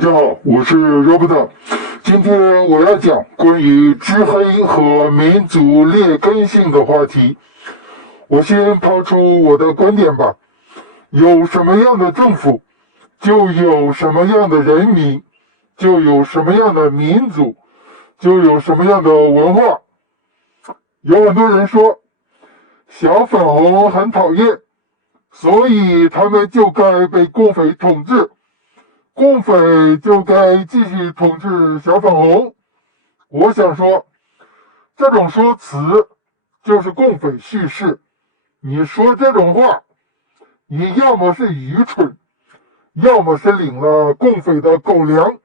家好，我是 Robert。今天我要讲关于知黑和民族劣根性的话题。我先抛出我的观点吧。有什么样的政府，就有什么样的人民，就有什么样的民族，就有什么样的文化。有很多人说，小粉红很讨厌，所以他们就该被共匪统治。共匪就该继续统治小粉红。我想说，这种说辞就是共匪叙事。你说这种话，你要么是愚蠢，要么是领了共匪的狗粮。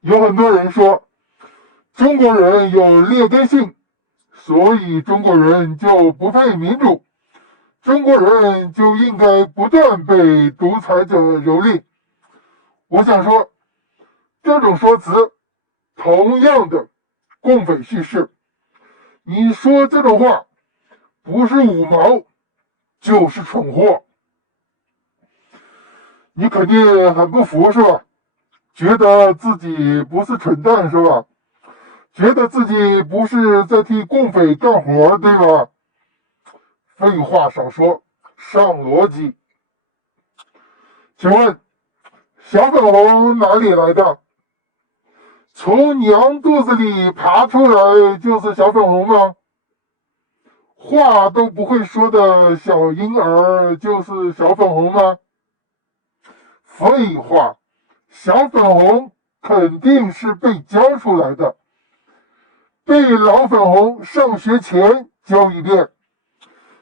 有很多人说，中国人有劣根性，所以中国人就不配民主，中国人就应该不断被独裁者蹂躏。我想说，这种说辞同样的共匪叙事。你说这种话，不是五毛，就是蠢货。你肯定很不服是吧？觉得自己不是蠢蛋是吧？觉得自己不是在替共匪干活对吧？废话少说，上逻辑。请问，小粉红哪里来的？从娘肚子里爬出来就是小粉红吗？话都不会说的小婴儿就是小粉红吗？废话，小粉红肯定是被教出来的，被老粉红上学前教一遍，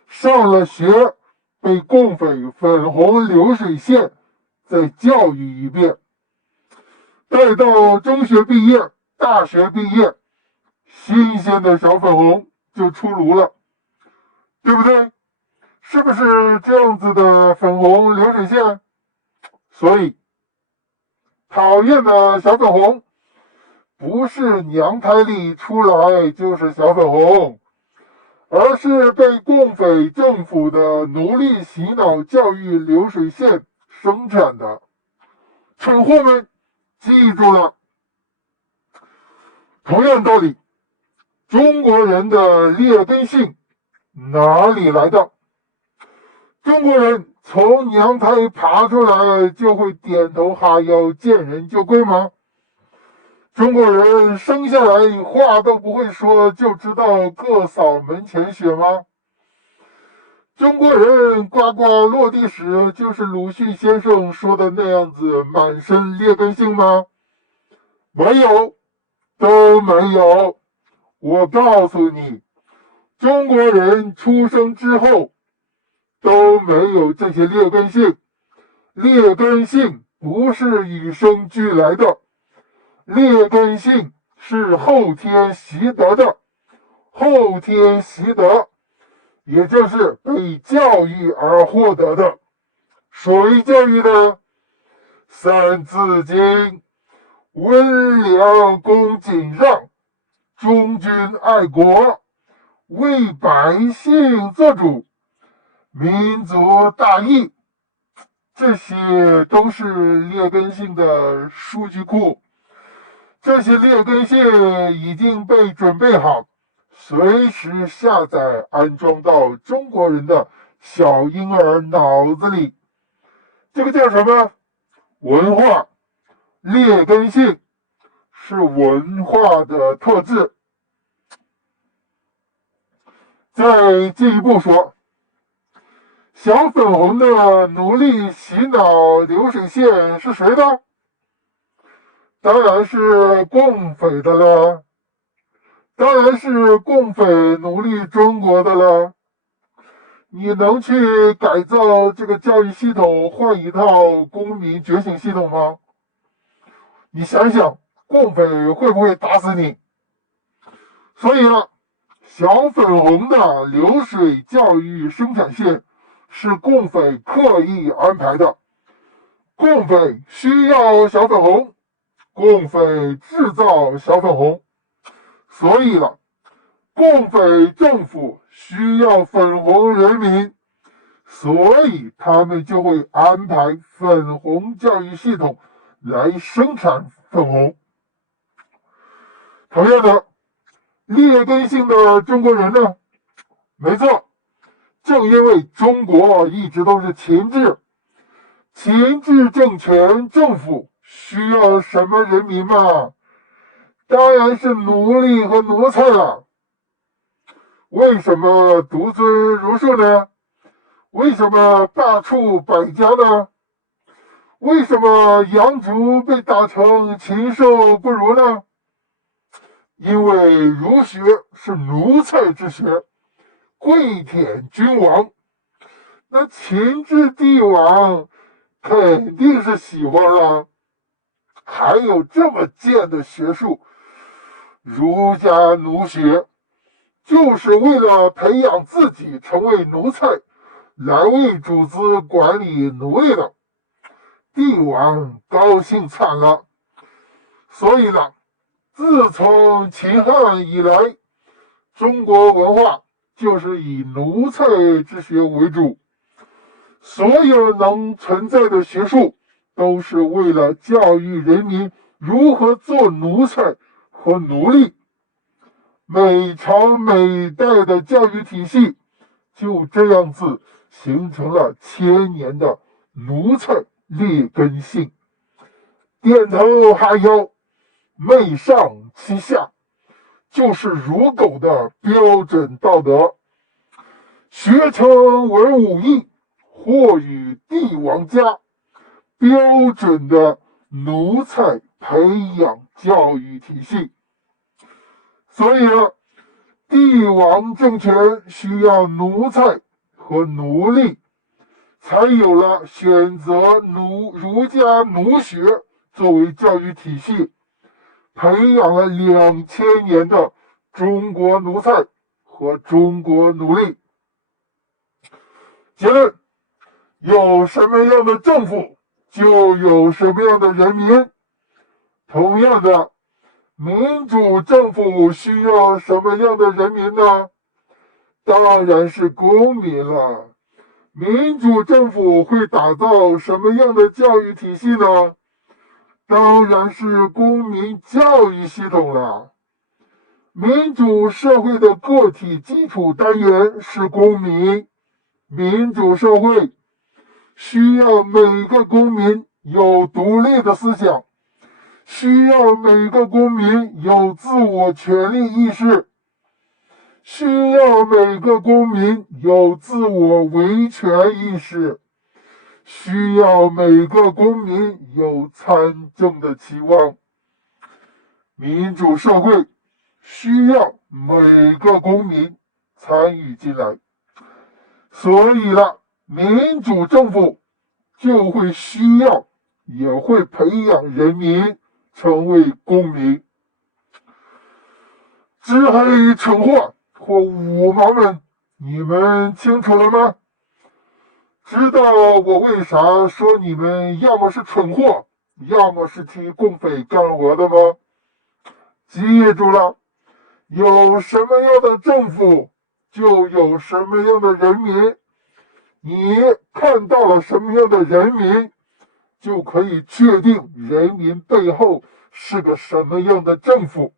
上了学被共匪粉红流水线再教育一遍，待到中学毕业、大学毕业，新鲜的小粉红就出炉了，对不对？是不是这样子的粉红流水线？所以，讨厌的小粉红不是娘胎里出来就是小粉红，而是被共匪政府的奴隶洗脑教育流水线生产的。蠢货们，记住了。同样道理，中国人的劣根性哪里来的？中国人从娘胎爬出来就会点头哈腰、见人就跪吗？中国人生下来话都不会说，就知道各扫门前雪吗？中国人呱呱落地时就是鲁迅先生说的那样子满身劣根性吗？没有，都没有。我告诉你，中国人出生之后都没有这些劣根性。劣根性不是与生俱来的，劣根性是后天习得的。后天习得，也就是被教育而获得的。谁教育的？三字经：温良恭俭让，忠君爱国，为百姓做主，民族大义。这些都是劣根性的数据库，这些劣根性已经被准备好，随时下载安装到中国人的小婴儿脑子里。这个叫什么？文化。劣根性是文化的特质。再进一步说，小粉红的奴隶洗脑流水线是谁的？当然是共匪的了，当然是共匪奴隶中国的了。你能去改造这个教育系统，换一套公民觉醒系统吗？你想想，共匪会不会打死你？所以呢，小粉红的流水教育生产线是共匪刻意安排的。共匪需要小粉红，共匪制造小粉红。所以了，共匪政府需要粉红人民，所以他们就会安排粉红教育系统来生产粉红。同样的，劣根性的中国人呢，没错，正因为中国一直都是秦制，秦制政权政府需要什么人民嘛？当然是奴隶和奴才了。为什么独尊儒术呢？为什么罢黜百家呢？为什么杨竹被打成禽兽不如呢？因为儒学是奴才之学，跪舔君王。那秦之帝王肯定是喜欢了。还有这么贱的学术，儒家奴学，就是为了培养自己成为奴才，来为主子管理奴隶的。帝王高兴惨了。所以呢，自从秦汉以来，中国文化就是以奴才之学为主，所有能存在的学术都是为了教育人民如何做奴才和奴隶。每朝每代的教育体系就这样子形成了千年的奴才劣根性，点头哈腰，媚上欺下，就是孺狗的标准道德。学成文武艺，或与帝王家，标准的奴才培养教育体系。所以呢，帝王政权需要奴才和奴隶，才有了选择儒家奴学作为教育体系，培养了2000年的中国奴才和中国奴隶。结论，有什么样的政府，就有什么样的人民。同样的，民主政府需要什么样的人民呢？当然是公民了。民主政府会打造什么样的教育体系呢？当然是公民教育系统了。民主社会的个体基础单元是公民。民主社会需要每个公民有独立的思想，需要每个公民有自我权利意识，需要每个公民有自我维权意识，需要每个公民有参政的期望。民主社会需要每个公民参与进来，所以呢，民主政府就会需要，也会培养人民成为公民。知黑蠢货或五毛们，你们清楚了吗？知道我为啥说你们要么是蠢货，要么是替共匪干活的吗？记住了，有什么样的政府，就有什么样的人民。你看到了什么样的人民，就可以确定人民背后是个什么样的政府。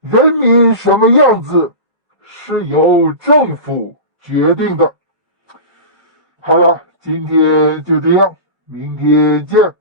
人民什么样子，是由政府决定的。好了，今天就这样，明天见。